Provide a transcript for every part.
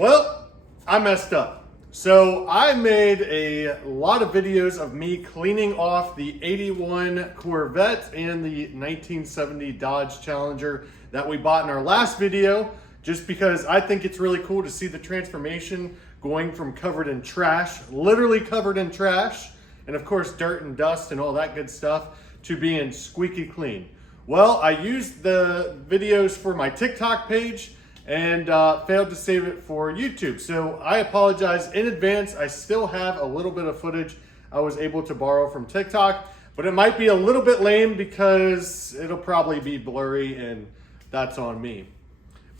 Well, I messed up. So I made a lot of videos of me cleaning off the 81 Corvette and the 1970 Dodge Challenger that we bought in our last video, just because I think it's really cool to see the transformation going from covered in trash, literally covered in trash, and of course dirt and dust and all that good stuff, to being squeaky clean. Well, I used the videos for my TikTok page and failed to save it for YouTube. So I apologize in advance. I still have a little bit of footage I was able to borrow from TikTok, but it might be a little bit lame because it'll probably be blurry, and that's on me.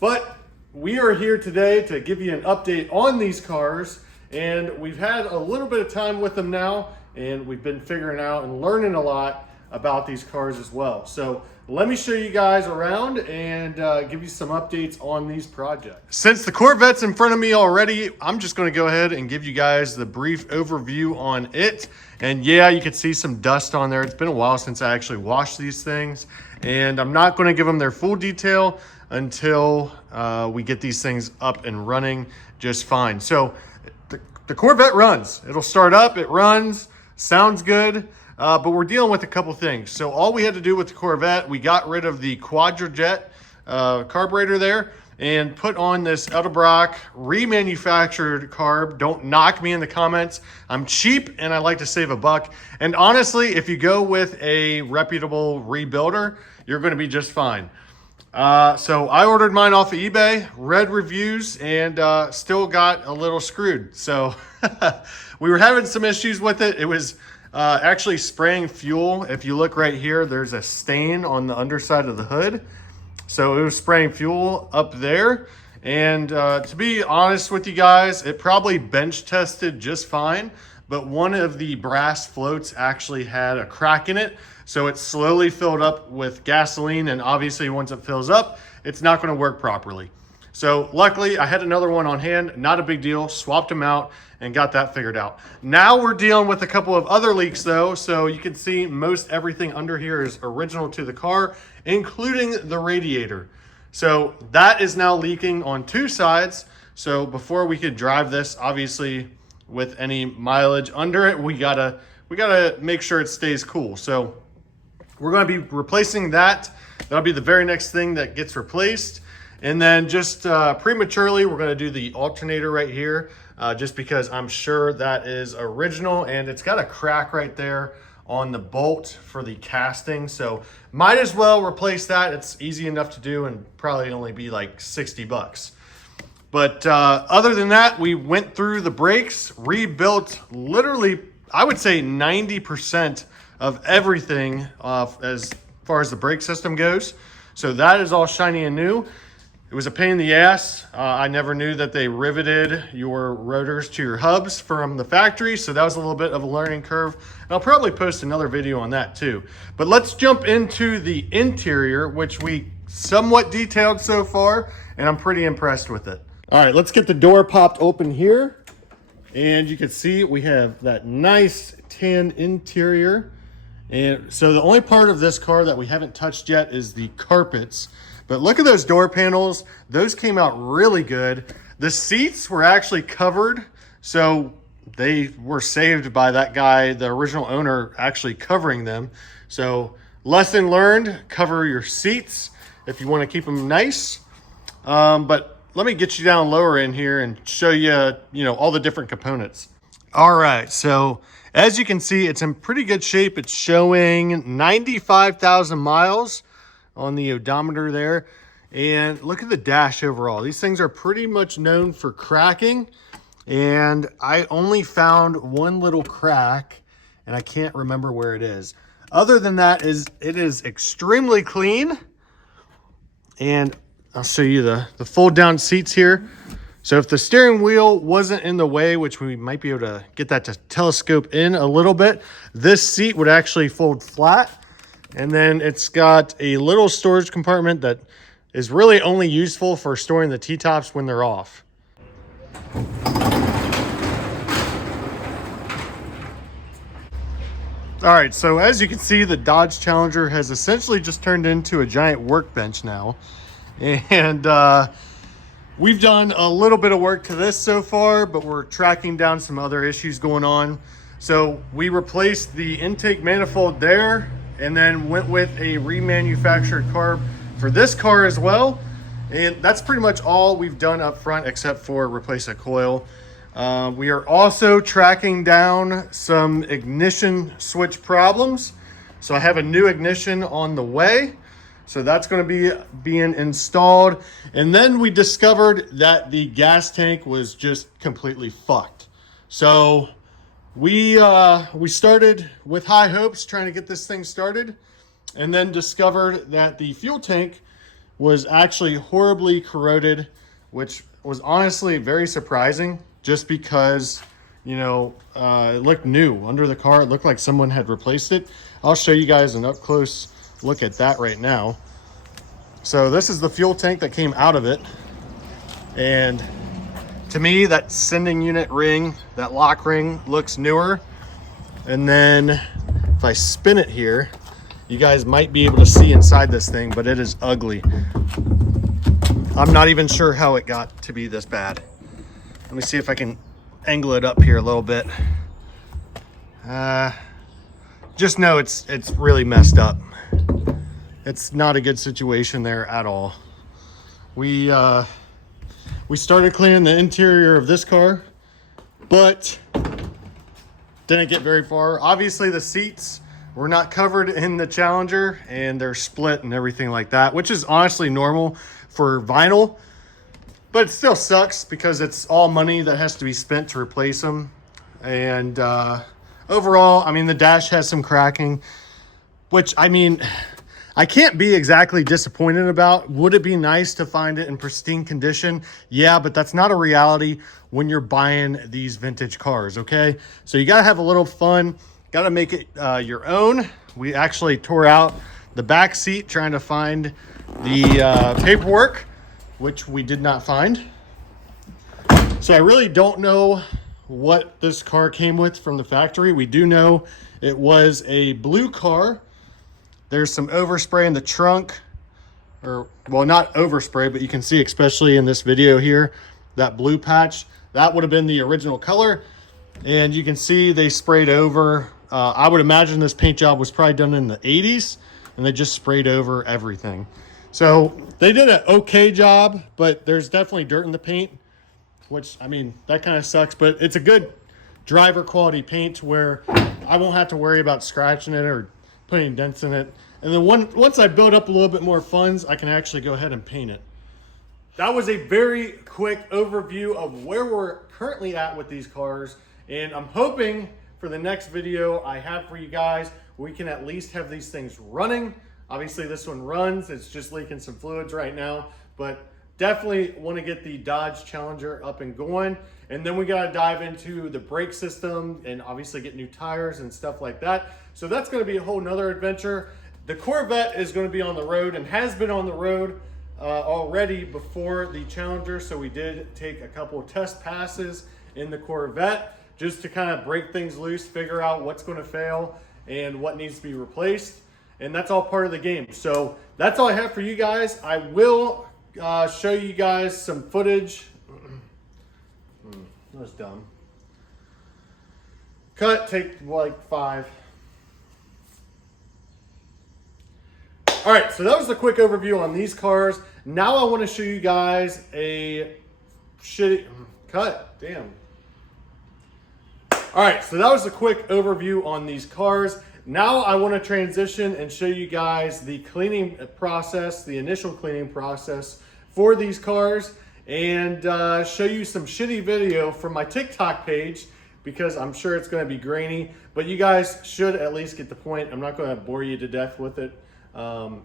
But we are here today to give you an update on these cars, and we've had a little bit of time with them now, and we've been figuring out and learning a lot about these cars as well. So let me show you guys around and give you some updates on these projects. Since the Corvette's in front of me already, I'm just going to go ahead and give you guys the brief overview on it. And yeah, you can see some dust on there. It's been a while since I actually washed these things, and I'm not going to give them their full detail until we get these things up and running just fine. So the Corvette runs. It'll start up, it runs, sounds good. But we're dealing with a couple things. So all we had to do with the Corvette, we got rid of the Quadrajet carburetor there and put on this Edelbrock remanufactured carb. Don't knock me in the comments. I'm cheap and I like to save a buck. And honestly, if you go with a reputable rebuilder, you're going to be just fine. So I ordered mine off of eBay, read reviews, and still got a little screwed. So we were having some issues with it. It was actually spraying fuel. If you look right here, there's a stain on the underside of the hood. So it was spraying fuel up there. And to be honest with you guys, it probably bench tested just fine, but one of the brass floats actually had a crack in it. So it slowly filled up with gasoline, and obviously once it fills up, it's not going to work properly. So luckily I had another one on hand, not a big deal, swapped them out and got that figured out. Now we're dealing with a couple of other leaks though. So you can see most everything under here is original to the car, including the radiator. So that is now leaking on two sides. So before we could drive this, obviously with any mileage under it, we gotta make sure it stays cool. So we're gonna be replacing that. That'll be the very next thing that gets replaced. And then just prematurely, we're going to do the alternator right here, just because I'm sure that is original, and it's got a crack right there on the bolt for the casting. So might as well replace that. It's easy enough to do and probably only be like 60 bucks. But other than that, we went through the brakes, rebuilt literally, I would say 90% of everything as far as the brake system goes. So that is all shiny and new. It was a pain in the ass. I never knew that they riveted your rotors to your hubs from the factory, so that was a little bit of a learning curve. And I'll probably post another video on that too. But let's jump into the interior, which we somewhat detailed so far, and I'm pretty impressed with it. All right, let's get the door popped open here. And you can see we have that nice tan interior. And so the only part of this car that we haven't touched yet is the carpets. But look at those door panels. Those came out really good. The seats were actually covered, so they were saved by that guy, the original owner, actually covering them. So lesson learned, cover your seats if you want to keep them nice. But let me get you down lower in here and show you, all the different components. All right, so as you can see, it's in pretty good shape. It's showing 95,000 miles on the odometer there. And look at the dash overall. These things are pretty much known for cracking, and I only found one little crack, and I can't remember where it is. Other than that, it is extremely clean. And I'll show you the fold down seats here. So if the steering wheel wasn't in the way, which we might be able to get that to telescope in a little bit, this seat would actually fold flat. And then it's got a little storage compartment that is really only useful for storing the T-tops when they're off. All right, so as you can see, the Dodge Challenger has essentially just turned into a giant workbench now. And We've done a little bit of work to this so far, but we're tracking down some other issues going on. So we replaced the intake manifold there and then went with a remanufactured carb for this car as well. And that's pretty much all we've done up front except for replace a coil. We are also tracking down some ignition switch problems. So I have a new ignition on the way. So that's going to be being installed. And then we discovered that the gas tank was just completely fucked. So we started with high hopes trying to get this thing started, and then discovered that the fuel tank was actually horribly corroded, which was honestly very surprising just because, you know, it looked new under the car. It looked like someone had replaced it. I'll show you guys an up close look at that right now. So this is the fuel tank that came out of it. And to me, that sending unit ring, that lock ring, looks newer. And then if I spin it here, you guys might be able to see inside this thing, but it is ugly. I'm not even sure how it got to be this bad. Let me see if I can angle it up here a little bit. Just know it's really messed up. It's not a good situation there at all. We started cleaning the interior of this car, but didn't get very far. Obviously the seats were not covered in the Challenger and they're split and everything like that, which is honestly normal for vinyl, but it still sucks because it's all money that has to be spent to replace them. And overall, I mean, the dash has some cracking, which, I mean, I can't be exactly disappointed about. Would it be nice to find it in pristine condition? Yeah, but that's not a reality when you're buying these vintage cars, okay? So you gotta have a little fun, gotta make it your own. We actually tore out the back seat trying to find the paperwork, which we did not find. So I really don't know what this car came with from the factory. We do know it was a blue car. There's some overspray in the trunk, or well, not overspray, but you can see, especially in this video here, that blue patch, that would have been the original color. And you can see they sprayed over. I would imagine this paint job was probably done in the 80s and they just sprayed over everything. So they did an okay job, but there's definitely dirt in the paint, which, I mean, that kind of sucks, but it's a good driver quality paint where I won't have to worry about scratching it or putting dents in it. And then once I build up a little bit more funds, I can actually go ahead and paint it. That was a very quick overview of where we're currently at with these cars. And I'm hoping for the next video I have for you guys, we can at least have these things running. Obviously this one runs, it's just leaking some fluids right now, but definitely want to get the Dodge Challenger up and going. And then we got to dive into the brake system and obviously get new tires and stuff like that. So that's going to be a whole nother adventure. The Corvette is going to be on the road and has been on the road already before the Challenger. So we did take a couple of test passes in the Corvette just to kind of break things loose, figure out what's going to fail and what needs to be replaced. And that's all part of the game. So that's all I have for you guys. I will show you guys some footage. That was dumb. Cut, take like 5. All right, so that was the quick overview on these cars. Now I want to show you guys a shitty cut. Damn. All right, so that was a quick overview on these cars. Now I want to transition and show you guys the cleaning process, the initial cleaning process for these cars, and show you some shitty video from my TikTok page because I'm sure it's going to be grainy, but you guys should at least get the point. I'm not going to bore you to death with it.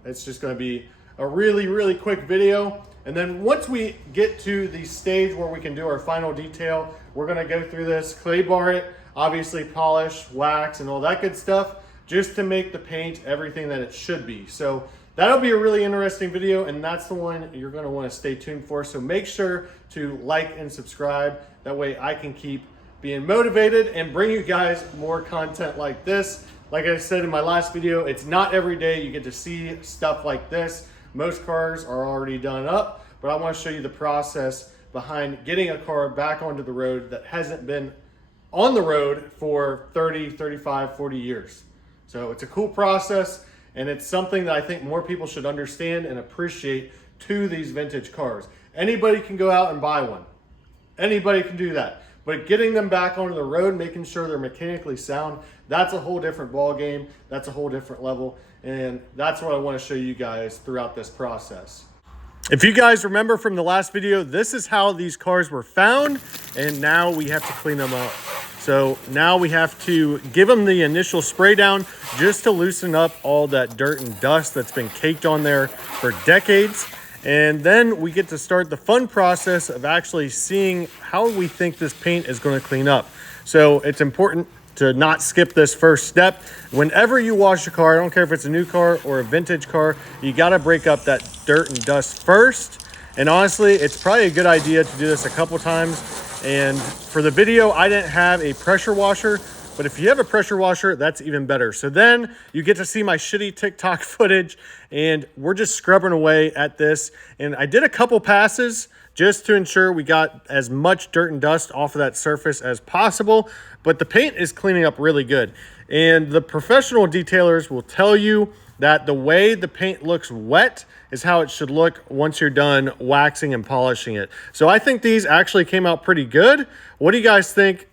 It's just going to be a really, really quick video. And then once we get to the stage where we can do our final detail, we're going to go through this, clay bar it, obviously polish, wax, and all that good stuff, just to make the paint everything that it should be. So that'll be a really interesting video, and that's the one you're going to want to stay tuned for. So make sure to like and subscribe. That way I can keep being motivated and bring you guys more content like this. Like I said in my last video, it's not every day you get to see stuff like this. Most cars are already done up, but I want to show you the process behind getting a car back onto the road that hasn't been on the road for 30, 35, 40 years. So it's a cool process, and it's something that I think more people should understand and appreciate to these vintage cars. Anybody can go out and buy one. Anybody can do that. But getting them back onto the road, making sure they're mechanically sound, that's a whole different ball game. That's a whole different level. And that's what I want to show you guys throughout this process. If you guys remember from the last video, this is how these cars were found, and now we have to clean them up. So now we have to give them the initial spray down just to loosen up all that dirt and dust that's been caked on there for decades. And then we get to start the fun process of actually seeing how we think this paint is going to clean up. So it's important to not skip this first step. Whenever you wash a car, I don't care if it's a new car or a vintage car, you got to break up that dirt and dust first. And honestly, it's probably a good idea to do this a couple times. And for the video, I didn't have a pressure washer, but if you have a pressure washer, that's even better. So then you get to see my shitty TikTok footage, and we're just scrubbing away at this. And I did a couple passes just to ensure we got as much dirt and dust off of that surface as possible, but the paint is cleaning up really good. And the professional detailers will tell you that the way the paint looks wet is how it should look once you're done waxing and polishing it. So I think these actually came out pretty good. What do you guys think?